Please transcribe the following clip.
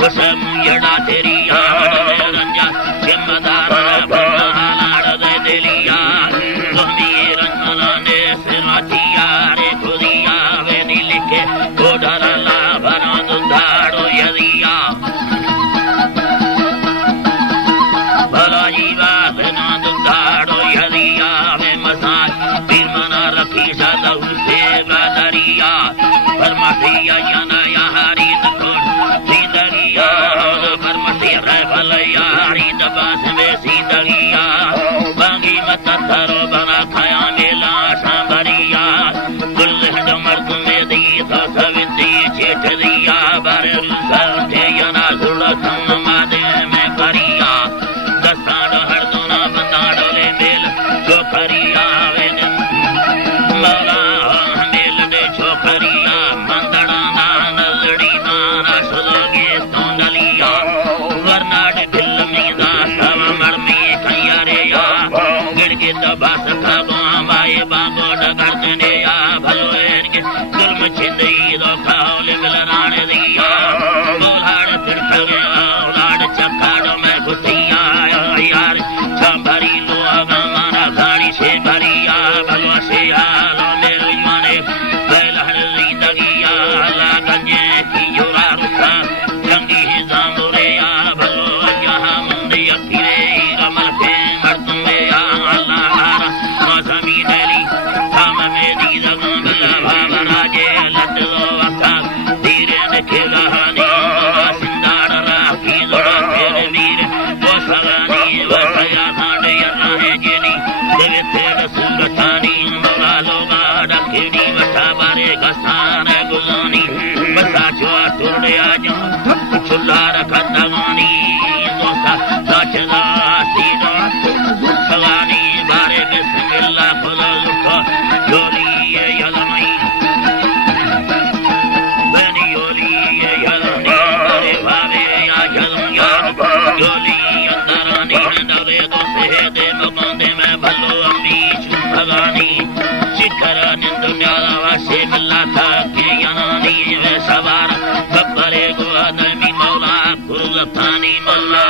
Wasam yada teri yaad ranja यारी दबास में सीतलिया बागी मत थरो बना खाया मेला सांबरिया दुल्हन मर्द में दी तो सविती चेट दिया बारे रुसाते यना सुला संग मादे में करिया दसाड़ हर दोना बंदाड़ोले मेल छोकरिया वेन मौला मेल दे छोकरिया मंदड़ा ना नलड़ी ना सुलोगे तोंदलिया वरनाड बस खबो माए बाबो डगरने या भलो इनके जुल्म छिंदी दो खाओले मिलराने दिया बोलाड़ तिरखगे औलाड़ चखाड़ो में गुतिया यार चंबरी लो मारा गाड़ी से भरिया भलो से आलो मेरे माने पहलहन जिंदगिया अल्लाह गंजे की जुरा रुसा जंगी जामुरे या भलो जहां मुंडी अखिरे रमल पे मर्दुमे या सवार बपरे गो आदमी मौला गुरु लथानी मल्ला